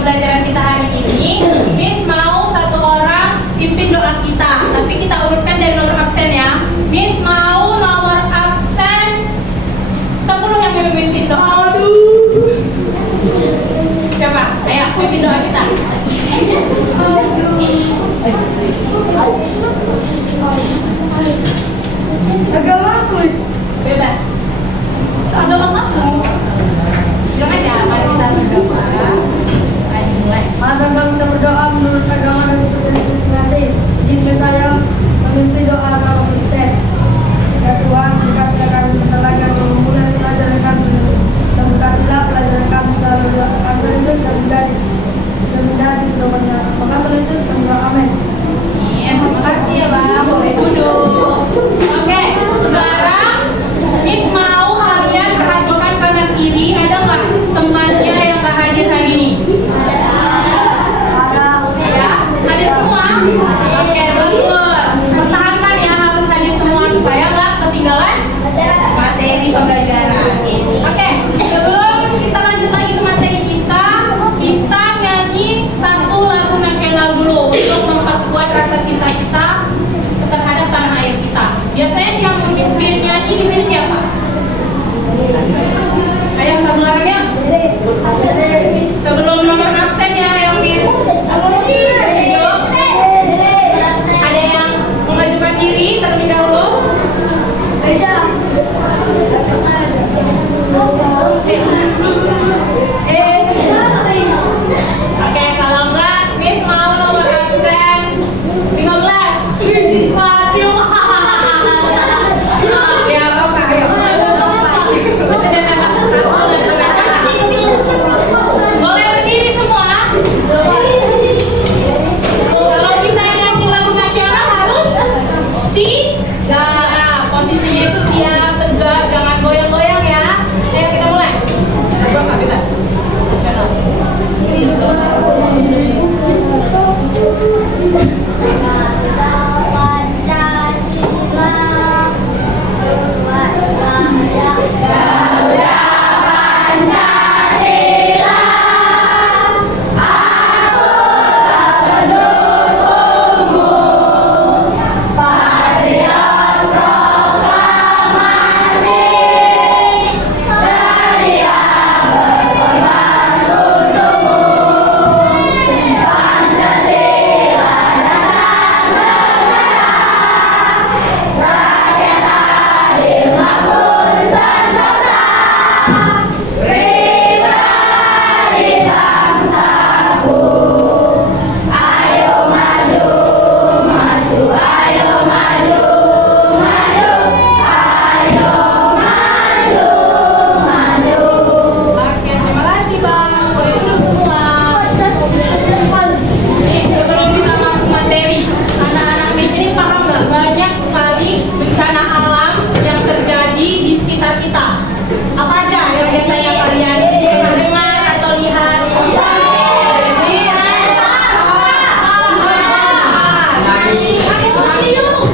pembelajaran kita hari ini, Miss mau satu orang pimpin doa kita. Tapi kita urutkan dari nomor absen ya. Miss mau nomor absen 10 yang memimpin doa. Coba, ayo pimpin doa kita. Agak bagus. Bebas. Ada waktu. Jangan aja, mari kita berdoa. Ayo mulai. Mari kita berdoa menurut agama dan kepercayaan masing-masing. Izinkan saya memimpin doa agama Kristen. Ya Tuhan, berkatilah kami bentar lagi yang memulai pelajaran kami. Dan berkatilah pelajaran kami selalu dilakukan terus dan menjadi doanya. Maka terus kami doa amin. Iya, terima kasih ya Bang. Boleh duduk. Oke, sekarang Miss mau kalian perhatikan kanan kiri. Ada nggak temannya yang nggak hadir hari ini? Ada? Hadir semua? Oke, bagus. Pertahankan ya, harus hadir semua supaya nggak ketinggalan materi pembelajaran. Oke, sebelum kita lanjut lagi ke materi kita nyanyi satu lagu nasional dulu untuk memperkuat rasa cinta kita terhadap tanah air kita. Biasanya yang memimpin nyanyi di sini siapa? Ayo satu orangnya. Sebelum nomor absen ya, yang Miss. Ayo. Ada yang mengajukan diri terlebih dahulu? Oke, kalau enggak, Miss mau nomor absen 15. Waduh. Ya, oke, ayo. Boleh berdiri semua? Kalau kita nyanyi lagu nasional harus posisinya itu siap, tegak, jangan goyang-goyang ya. Ayo kita mulai. Coba Kak, kita. Nasional. Oke, terima kasih Bang. Boleh duduk semua. Nih, sebelum kita masuk materi, anak-anak di sini paham nggak? Banyak sekali bencana alam yang terjadi di sekitar kita. Apa aja yang biasanya kalian pernah dengar atau lihat?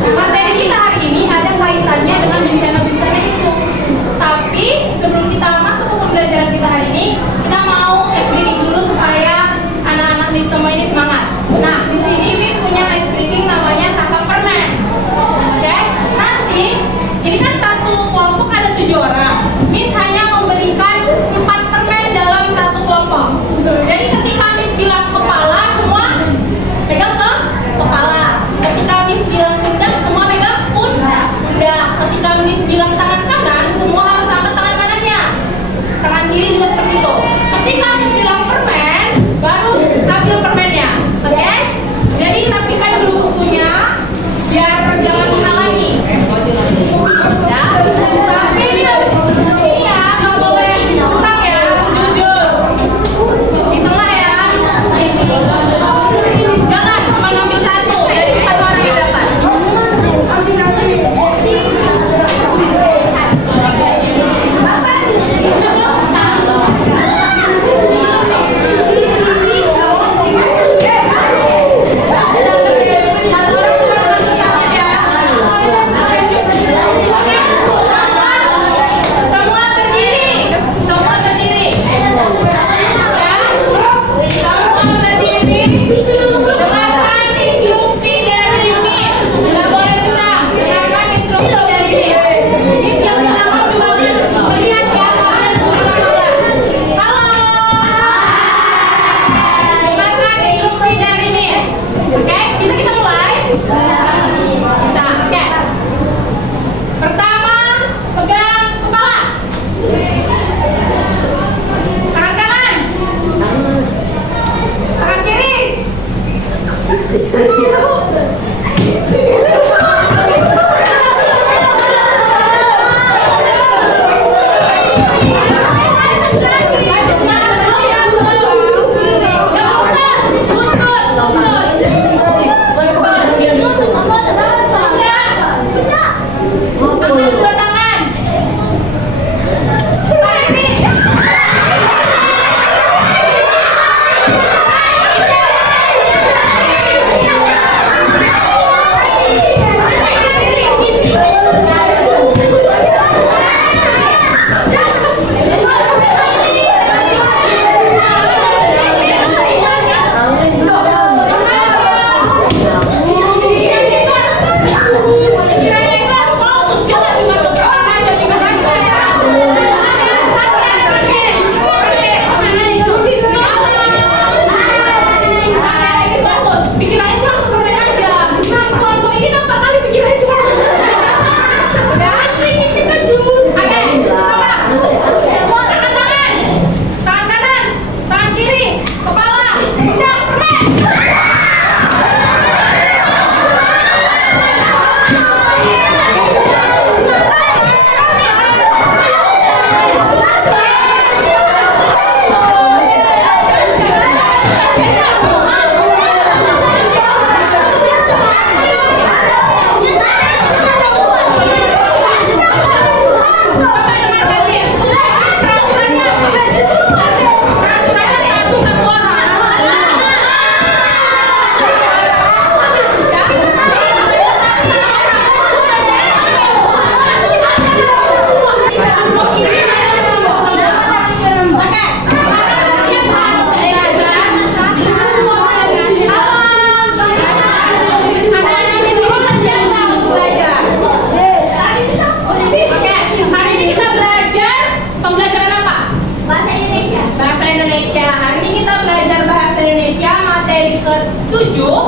Materi kita hari ini ada kaitannya dengan bencana-bencana itu. Tapi sebelum kita masuk ke pembelajaran kita hari ini, kita mau ice breaking dulu supaya anak-anak Miss semua ini semangat. Nah, di sini Miss punya ice breaking namanya tangkap permen. Oke? Nanti ini kan satu kelompok ada 7 orang. Miss hanya memberikan 4 permen dalam satu kelompok. Jadi ketika Miss bilang kepala, semua pegang ke kepala. Ketika Miss bilang pundak, semua pegang pundak. Ketika Miss bilang tangan kanan, semua harus angkat tangan kanannya. Tangan kiri juga seperti itu. Ketika Miss bilang permen, baru ambil permennya. Oke? Jadi rapikan dulu bukunya biar jangan menghalangi. Ya. Tapi ini harus ya.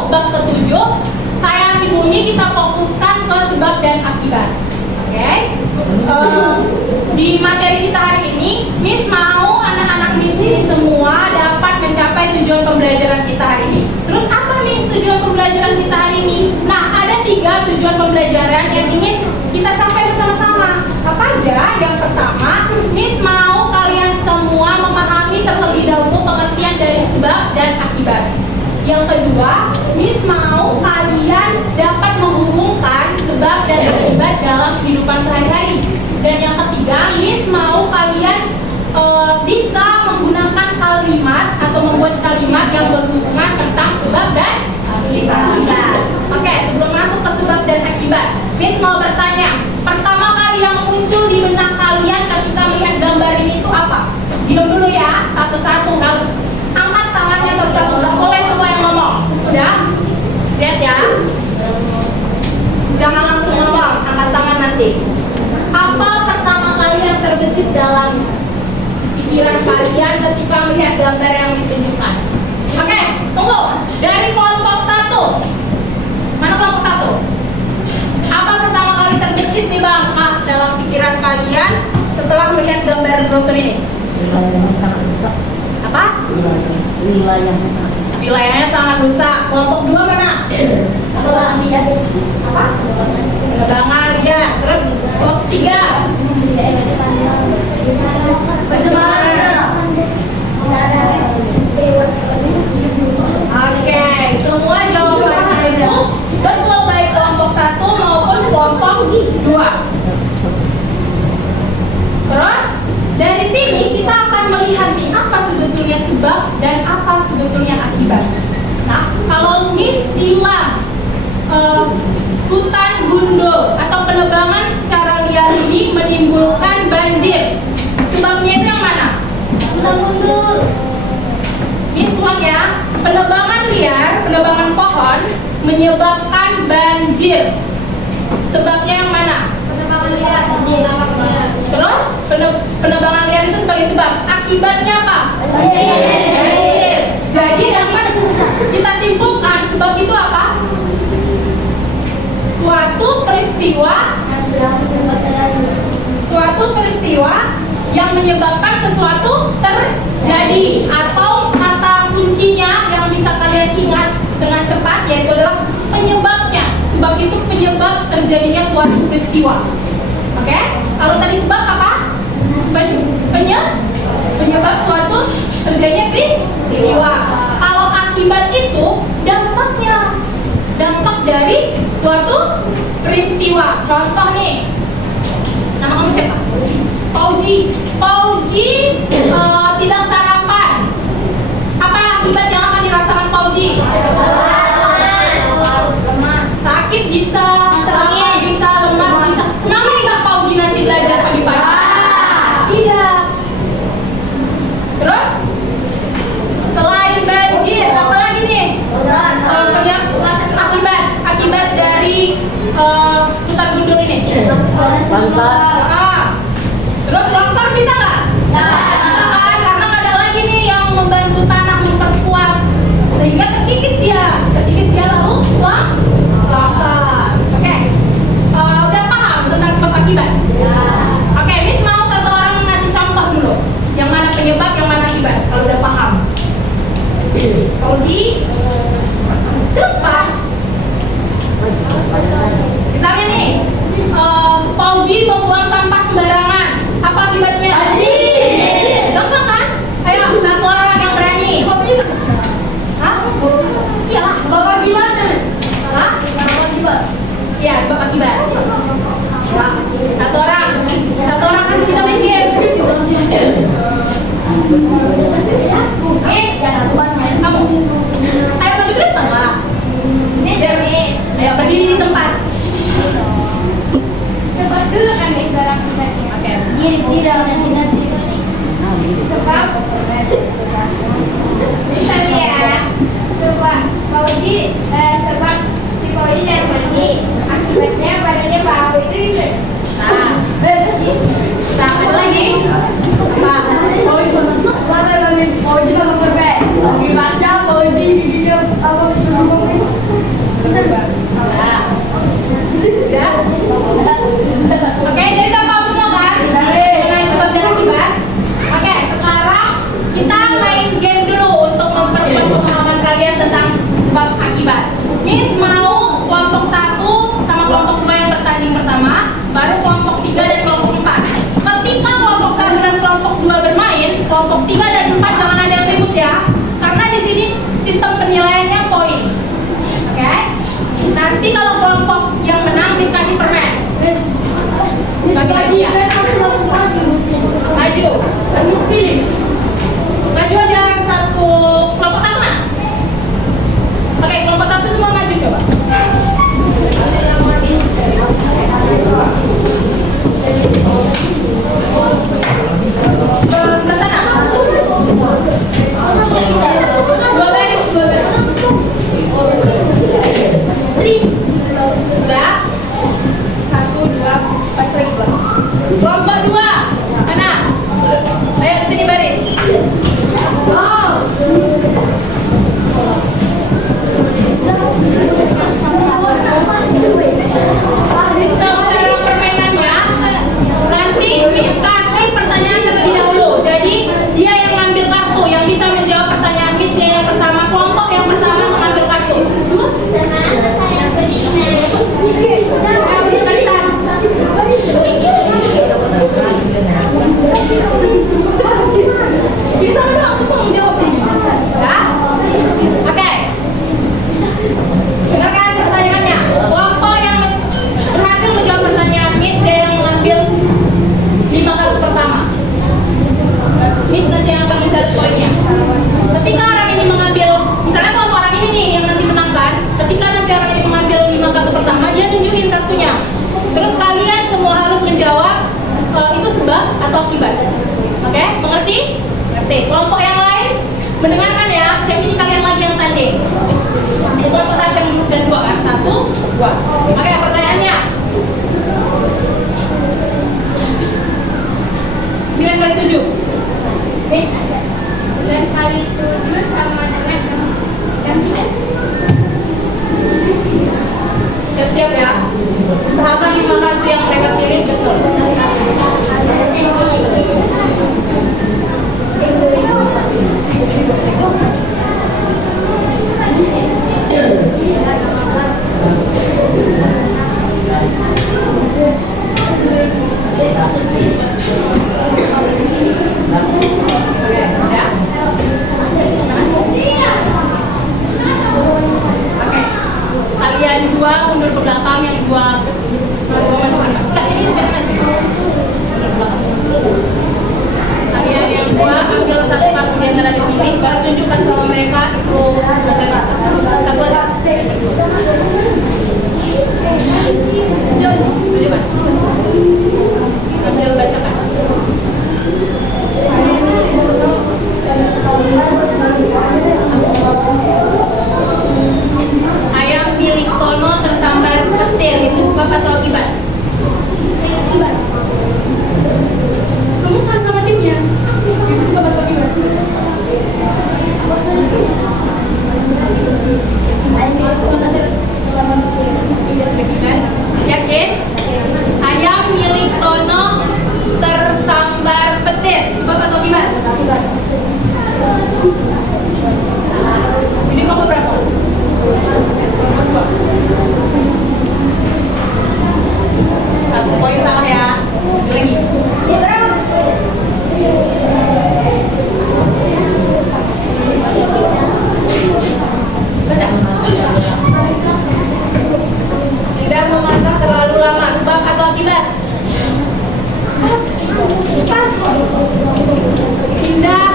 bab ke-7, saya anti bumi kita fokuskan ke sebab dan akibat. Oke? Di materi kita hari ini, Miss mau anak-anak Miss ini semua dapat mencapai tujuan pembelajaran kita hari ini. Terus apa nih tujuan pembelajaran kita hari ini? Nah, ada 3 tujuan pembelajaran yang ingin kita capai bersama-sama. Apa aja? Yang pertama, Miss mau kalian semua memahami terlebih dahulu pengertian dari sebab dan akibat. Yang kedua, Miss mau kalian dapat menghubungkan sebab dan akibat dalam kehidupan sehari-hari. Dan yang ketiga, Miss mau kalian bisa menggunakan kalimat atau membuat kalimat yang berhubungan tentang sebab dan akibat. Oke, sebelum masuk ke sebab dan akibat, Miss mau bertanya, pertama kali yang muncul di benak kalian ketika melihat gambar ini itu apa? Diam dulu ya, satu-satu harus angkat tangannya satu-satu, nggak boleh semua yang ngomong. Udah? Lihat ya. Jangan langsung ngomong, angkat tangan nanti. Apa pertama kali yang terbesit dalam pikiran kalian ketika melihat gambar yang ditunjukkan? Oke, tunggu. Dari kelompok 1. Mana kelompok 1? Apa pertama kali terbesit nih Bang dalam pikiran kalian setelah melihat gambar brosur ini? Apa? Wilayahnya sangat rusak. Kelompok 2 mana? Apa? Penerbangan lihat. Terus kelompok 3. Pencemaran. Oke, semua jawabannya itu betul baik kelompok 1 maupun kelompok 2. Terus dari sini kita akan melihat nih apa sebetulnya sebab dan apa sebetulnya akibat. Nah, kalau Miss bilang hutan gundul atau penebangan secara liar ini menimbulkan banjir, sebabnya itu yang mana? Hutan gundul. Miss ulang ya, penebangan liar, penebangan pohon menyebabkan banjir. Sebabnya yang mana? Penebangan liar. Terus penebangan liar itu sebagai sebab. Akibatnya apa? Banjir. Jadi dapat kita simpulkan sebab itu apa? Suatu peristiwa yang menyebabkan sesuatu terjadi, atau kata kuncinya yang bisa kalian ingat dengan cepat yaitu adalah penyebabnya. Sebab itu penyebab terjadinya suatu peristiwa. Oke? Kalau tadi sebab apa? terjadinya peristiwa. Kalau akibat itu dampaknya, dampak dari suatu peristiwa. Contoh nih, nama kamu siapa? Pauji. Pauji tidak sarapan. Apa akibat yang akan dirasakan Pauji? Sakit bisa, bisa, lemas bisa. Kenapa nggak Pauji nanti belajar pagi-pagi? Tidak. Terus selain banjir, apa lagi nih? Akibat dari hutan gundul ini. Terus longsor bisa nggak? Karena nggak ada lagi nih yang membantu tanah memperkuat, sehingga terkikis dia lalu longsor. Oke, udah paham tentang sebab akibat? Oke, Miss mau satu orang ngasih contoh dulu. Yang mana penyebab, yang mana akibat? Kalau udah paham. Pauji, depan. Misalnya nih, Pauji membuang sampah sembarangan. Apa akibatnya? Gampang kan? Ayo, satu orang yang berani. Hah? Iyalah. Bapak gimana? Hah? Iya, sebab akibat. Nah, satu orang kan kita main game. Kamu, ayo maju ke depan lah. Ayo berdiri di tempat. Dulu kan ibarat akibatnya. Oke. Di dalam sebab misalnya ya, sebab Pauji sebab si Pauji dan mandi akibatnya badannya bau itu. Nah, ada lagi. Pauji baru berbeda. Akibatnya Pauji giginya apa bisa Nah. Ya. Oke, jadi kita paham semua kan? Mengenai sebab dan akibat. Oke, sekarang kita main game dulu untuk memperkuat pemahaman kalian tentang sebab akibat. Miss mau kelompok 1 sama kelompok 2 yang bertanding pertama, baru kelompok 3 dan kelompok 4. Ketika kelompok 1 dan kelompok 2 bermain, kelompok 3 dan 4 jangan ada yang ribut ya. Karena di sini sistem penilaiannya poin. Oke? Nanti kalau kelompok yang menang dikasih permen. Bagi-bagi ya. Maju. Terus pilih. Maju aja satu. Kelompok 1 mana? Oke, kelompok 1 semua maju coba. Sebelah sana. Dua baris. Udah. 1, 2, 4 lagi. Kelompok 2 mana? Ayo kesini baris. Sistem cara permainannya nanti Miss kasih pertanyaan terlebih dahulu. Jadi dia yang ngambil kartu, yang bisa menjawab pertanyaan Miss dia yang pertama. Kelompok yang pertama mengambil kartu. Bisa dong, aku mau menjawab ini. Ya? Oke. Dengarkan pertanyaannya. Kelompok yang berhasil menjawab pertanyaan Miss dia yang mengambil 5 kartu pertama. Miss nanti yang akan mencatat poinnya. Ketika orang ini mengambil, misalnya kalau orang ini nih yang nanti menangkan, ketika nanti orang ini mengambil 5 kartu pertama, dia nunjukin kartunya. Terus kalian semua harus menjawab itu sebab atau akibat. Oke, mengerti? Ngerti. Kelompok yang lain mendengarkan ya. Siap ini kalian lagi yang tanding. Di kelompok 1 dan 2 kan? 1, 2. Oke, pertanyaannya. 9 kali 7. Miss. 9 kali 7 sama dengan jam 3. Siap-siap ya. Usahakan 5 kartu yang mereka pilih betul. Oke, ya. pilih, baru tunjukkan sama mereka itu bacanya. Satu aja. Tunjukkan. Ambil bacakan. Ayam milik Tono tersambar petir, itu sebab atau akibat? Akibat. Kamu kan sama timnya. Itu sebab atau akibat? Yakin? Ayam milik Tono tersambar petir, sebab atau akibat? Akibat. Ini nomor berapa? Satu poin salah ya. Lagi. Baca. Tidak memasak terlalu lama, sebab atau akibat? Tidak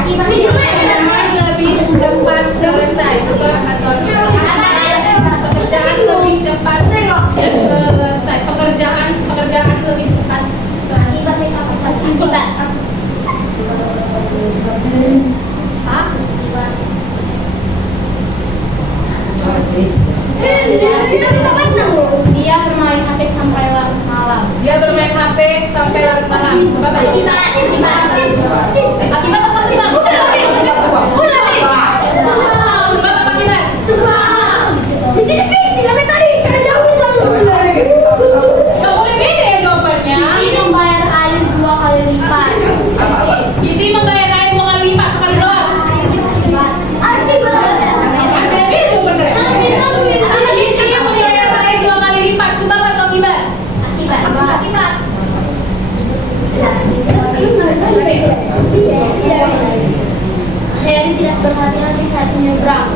Pekerjaan lebih cepat selesai. Sebab atau pekerjaan lebih cepat selesai. Pekerjaan lebih cepat selesai. Hah? Dia bermain HP sampai larut malam. Dia bermain HP sampai larut malam. Sebab apa? Akibat apa sih, Bang? Sebab apa akibat? Di sini kecil, tapi tadi saya jauh selalu. Gak boleh beda ya jawabannya. Ini membayar air 2 kali lipat. Siti membayar air 2 kali lipat sekali doang. Arti benar. Ada beda jawabannya. Siti membayar air 2 kali lipat. Sebab atau akibat? Akibat. Heri tidak berhati-hati saat menyeberang.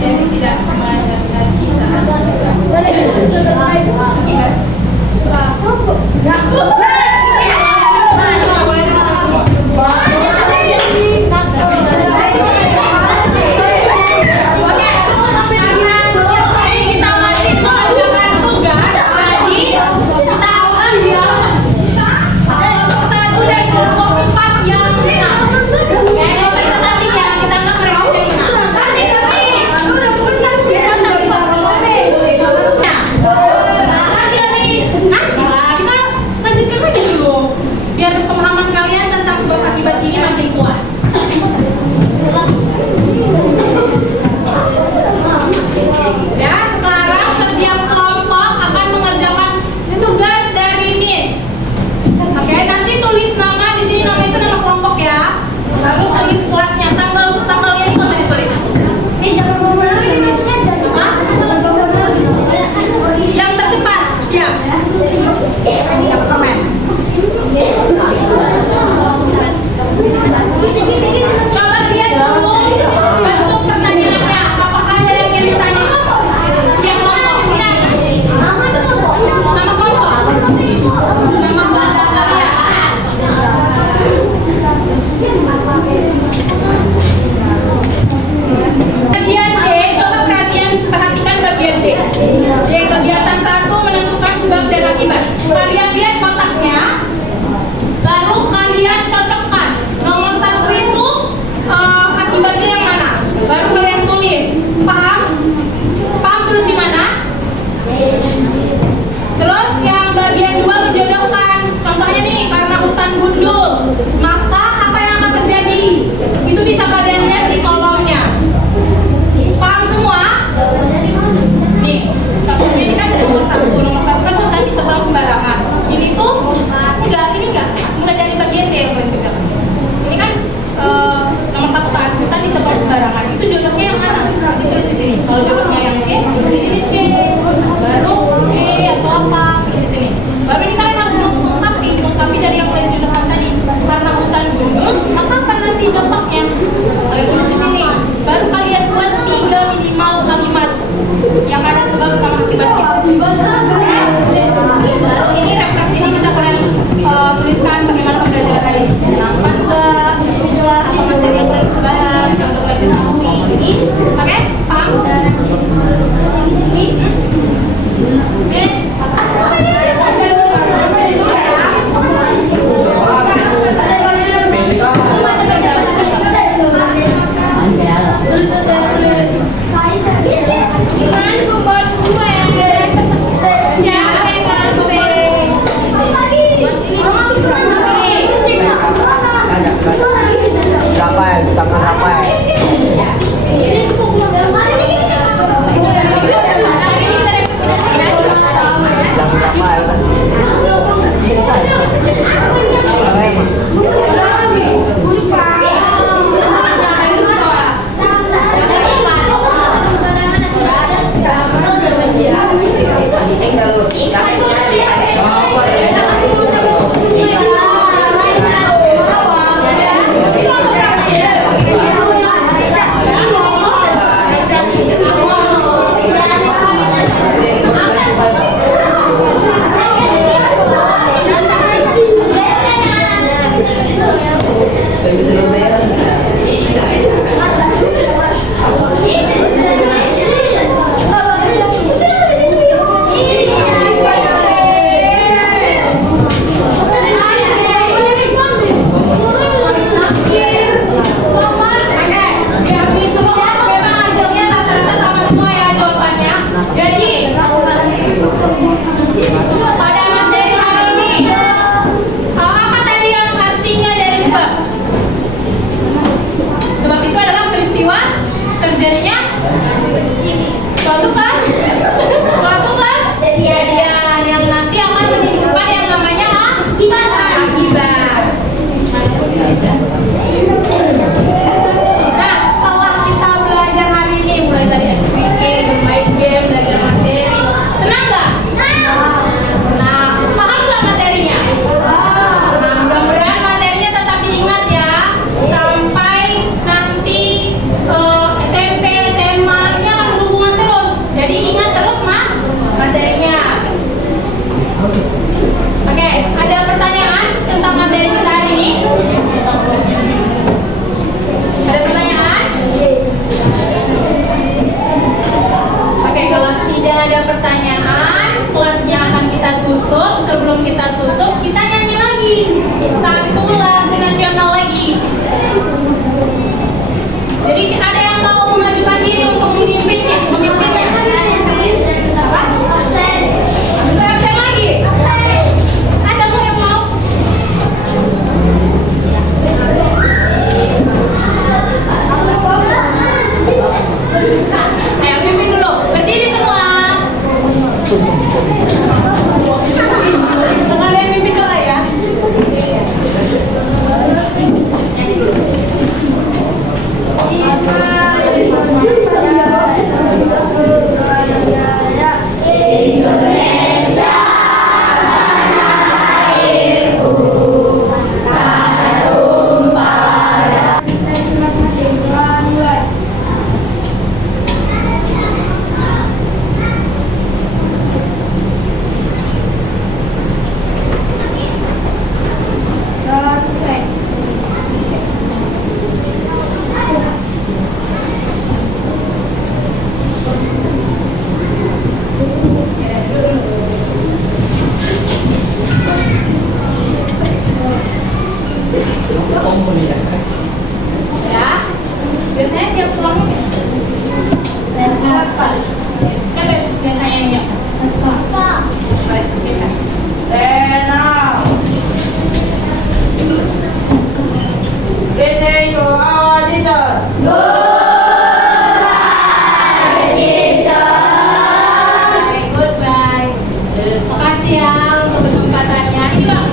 Jadi tidak semuanya lagi saat akibat. Kita masih mengerjakan tugas, jadi kita akan dia kelompok 1 dan kelompok 4 yang menang. Kita tadi ya, kita nggak mereka yang menang. Kita lanjutkan aja dulu, biar pemahaman kalian tentang sebab akibat ini makin kuat. Ya, sekarang setiap kelompok akan mengerjakan tugas dari Miss. Oke, nanti tulis nama di sini, nama itu nama kelompok ya. Lalu tulis kelasnya, tanggalnya itu nggak ditulis. Hah? Yang tercepat, siap. Siap komen. Coba lihat dulu bentuk pertanyaannya. Apakah ada yang ingin ditanya? Yang kelompok. Nama kelompok. Nama kelompok kalian. Bagian D, coba perhatikan bagian D. D, kegiatan 1 menentukan sebab dan akibat. Kalian lihat kotaknya, baru kalian cocokkan. Nomor 1 itu akibatnya yang mana? Baru kalian tulis. Paham? Paham tulis di mana? Terus yang bagian 2 dijodohkan. Contohnya nih, karena hutan gundul, maka apa yang akan terjadi? Itu bisa kalian lihat di kolomnya. Paham semua? Nih, ini kan nomor 1 kan hutan ditebang sembarangan. Ini tuh enggak dari bagian D yang paling kecil. Ini kan nomor 1 kan hutan ditebang sembarangan. Itu jodohnya yang mana? Ditulis di sini. Kalau jodohnya yang C, di sini C. Baru E atau apa? Di sini. Baru ini kalian harus melengkapi dari yang kalian jodohkan tadi. Karena hutan gundul, maka apa nanti dampaknya? Kalian tulis di sini. Baru kalian buat 3 minimal kalimat yang ada sebab sama akibatnya. Ini referensi ini bisa kalian tuliskan bagaimana pembelajaran hari ini. Menangkan enggak? Apa materi yang kalian bahas, yang kalian ketahui. Oke? Paham? Jadinya suatu kan? Suatu kan? Jadian yang nanti akan menimbulkan yang namanya akibat. Nah, setelah kita belajar hari ini mulai dari SPK, bermain game, belajar materi, senang nggak? Nah, paham nggak materinya? Nah, mudah-mudahan materinya tetap diingat ya sampai nanti SMP, SMA ini akan berhubungan terus. Jadi ingat terus materinya. Oke, ada pertanyaan tentang materi kita hari ini? Ada pertanyaan? Oke, kalau tidak ada pertanyaan, kelasnya akan kita tutup. Sebelum kita tutup, kita nyanyi lagi. Saat itu lagu nasional lagi. Jadi ada yang mau mengajukan diri untuk memimpinnya? Apa? Absen lagi? Ada kok yang mau? Ayo pimpin dulu. Berdiri semua. Sekalian pimpin dulu ya. Nyanyi dulu. Ya, biasanya siap pulang mungkin? Kan biasanya ya. Baik, silakan. Baik, goodbye. Makasih ya untuk kesempatannya. Ini Bang.